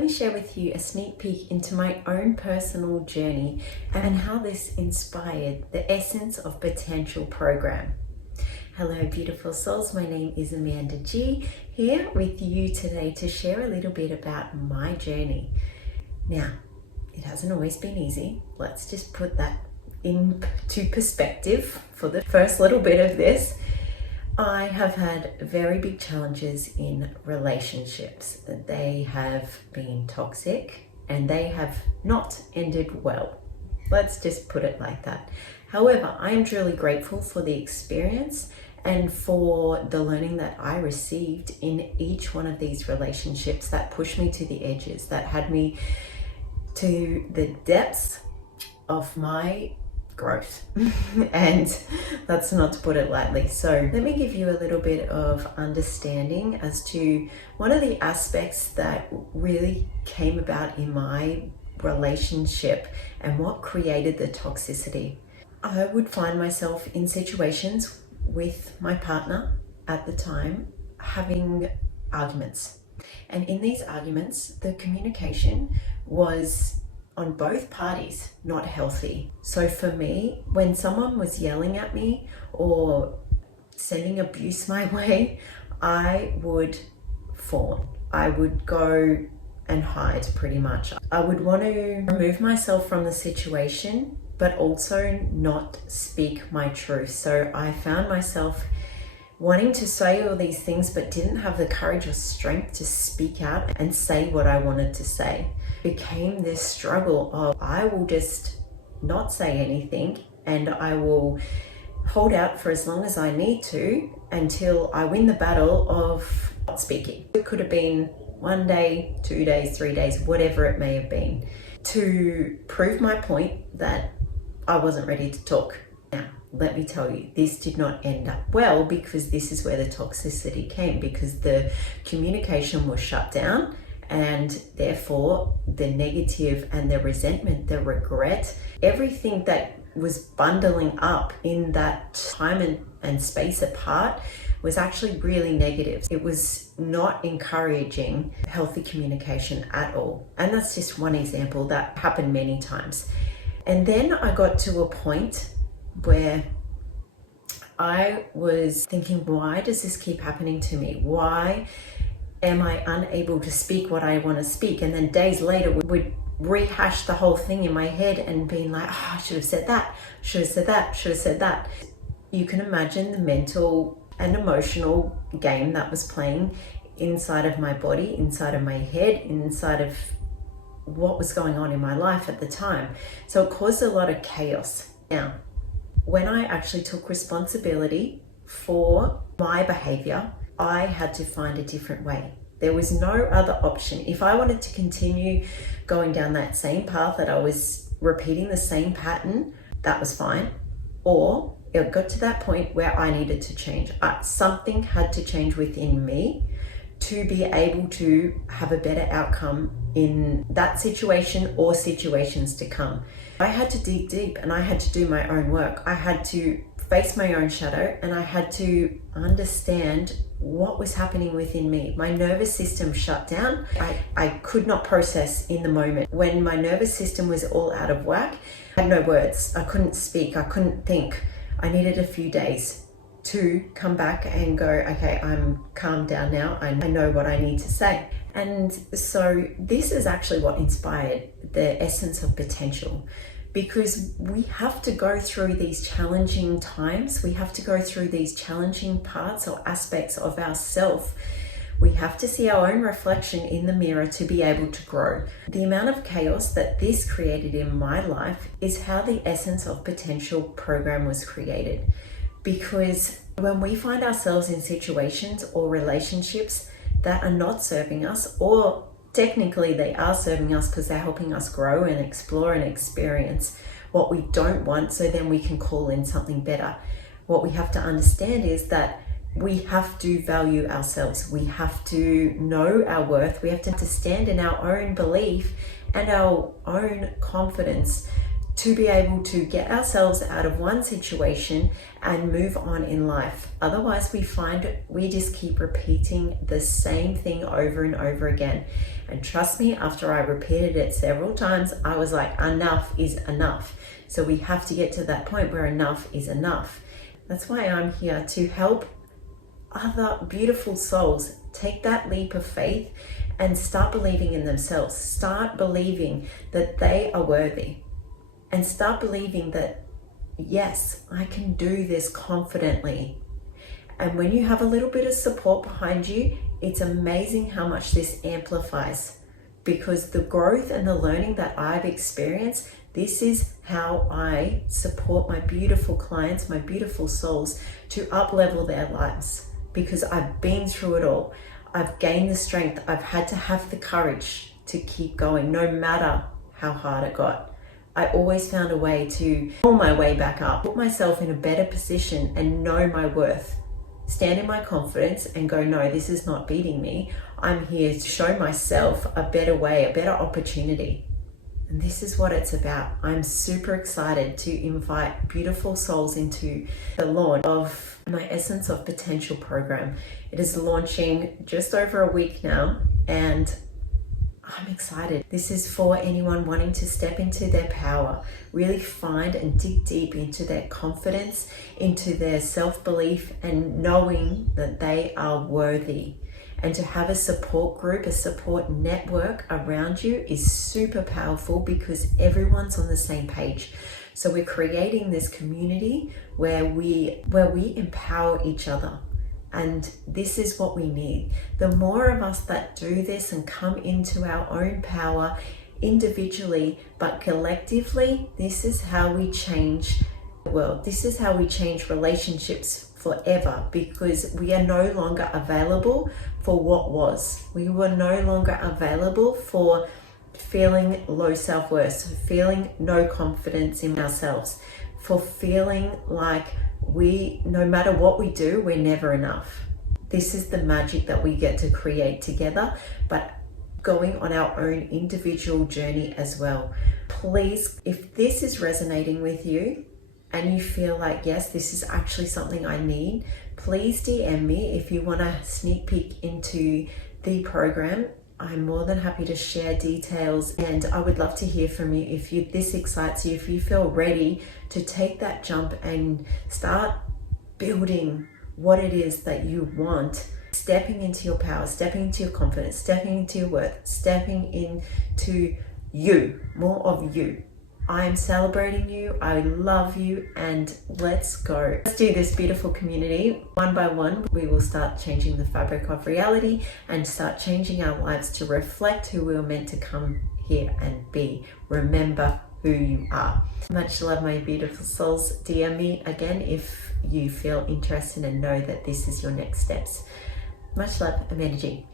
let me share with you a sneak peek into my own personal journey and how this inspired the Essence of Potential program. Hello beautiful souls, my name is Amanda G, here with you today to share a little bit about my journey. Now, it hasn't always been easy. Let's just put that into perspective for the first little bit of this. I have had very big challenges in relationships. They have been toxic and they have not ended well. Let's just put it like that. However, I am truly grateful for the experience and for the learning that I received in each one of these relationships that pushed me to the edges, that had me to the depths of my growth. And that's not to put it lightly. So let me give you a little bit of understanding as to one of the aspects that really came about in my relationship and what created the toxicity. I would find myself in situations with my partner at the time having arguments. And in these arguments, the communication was on both parties not healthy. So for me, when someone was yelling at me or sending abuse my way, I would fawn. I would go and hide pretty much. I would want to remove myself from the situation, but also not speak my truth. So I found myself wanting to say all these things, but didn't have the courage or strength to speak out and say what I wanted to say. It became this struggle of I will just not say anything and I will hold out for as long as I need to until I win the battle of not speaking. It could have been 1 day, 2 days, 3 days, whatever it may have been, to prove my point that I wasn't ready to talk. Now, let me tell you, this did not end up well because this is where the toxicity came, because the communication was shut down and therefore the negative and the resentment, the regret, everything that was bundling up in that time and space apart was actually really negative. It was not encouraging healthy communication at all. And that's just one example that happened many times. And then I got to a point where I was thinking, why does this keep happening to me? Why am I unable to speak what I want to speak? And then days later, we would rehash the whole thing in my head and being like, oh, I should have said that, should have said that, should have said that. You can imagine the mental and emotional game that was playing inside of my body, inside of my head, inside of what was going on in my life at the time. So it caused a lot of chaos. Now, when I actually took responsibility for my behavior, I had to find a different way. There was no other option. If I wanted to continue going down that same path, that I was repeating the same pattern, that was fine. Or it got to that point where I needed to change. Something had to change within me to be able to have a better outcome in that situation or situations to come. I had to dig deep and I had to do my own work. I had to face my own shadow and I had to understand what was happening within me. My nervous system shut down. I could not process in the moment. When my nervous system was all out of whack, I had no words. I couldn't speak. I couldn't think. I needed a few days to come back and go, okay, I'm calmed down now. I know what I need to say. And so this is actually what inspired the Essence of Potential, because we have to go through these challenging times. We have to go through these challenging parts or aspects of ourselves. We have to see our own reflection in the mirror to be able to grow. The amount of chaos that this created in my life is how the Essence of Potential program was created. Because when we find ourselves in situations or relationships that are not serving us, or technically they are serving us because they're helping us grow and explore and experience what we don't want, so then we can call in something better. What we have to understand is that we have to value ourselves. We have to know our worth. We have to stand in our own belief and our own confidence to be able to get ourselves out of one situation and move on in life. Otherwise, we find we just keep repeating the same thing over and over again. And trust me, after I repeated it several times, I was like, enough is enough. So we have to get to that point where enough is enough. That's why I'm here to help other beautiful souls take that leap of faith and start believing in themselves. Start believing that they are worthy. And start believing that, yes, I can do this confidently. And when you have a little bit of support behind you, it's amazing how much this amplifies. Because the growth and the learning that I've experienced, this is how I support my beautiful clients, my beautiful souls, to up-level their lives. Because I've been through it all. I've gained the strength. I've had to have the courage to keep going, no matter how hard it got. I always found a way to pull my way back up, put myself in a better position and know my worth. Stand in my confidence and go, no, this is not beating me. I'm here to show myself a better way, a better opportunity. And this is what it's about. I'm super excited to invite beautiful souls into the launch of my Essence of Potential program. It is launching just over a week now, and I'm excited. This is for anyone wanting to step into their power, really find and dig deep into their confidence, into their self-belief, and knowing that they are worthy. And to have a support group, a support network around you is super powerful because everyone's on the same page. So we're creating this community where we empower each other. And this is what we need. The more of us that do this and come into our own power individually, but collectively, this is how we change the world. This is how we change relationships forever, because we are no longer available for what was. We were no longer available for feeling low self-worth, feeling no confidence in ourselves, for feeling like no matter what we do, we're never enough. This is the magic that we get to create together, but going on our own individual journey as well. Please, if this is resonating with you and you feel like, yes, this is actually something I need, please DM me if you want a sneak peek into the program. I'm more than happy to share details, and I would love to hear from you if this excites you, if you feel ready to take that jump and start building what it is that you want, stepping into your power, stepping into your confidence, stepping into your worth, stepping into you, more of you. I am celebrating you, I love you, and let's go. Let's do this beautiful community. One by one, we will start changing the fabric of reality and start changing our lives to reflect who we were meant to come here and be. Remember who you are. Much love, my beautiful souls. DM me again if you feel interested and know that this is your next steps. Much love, Amanda G.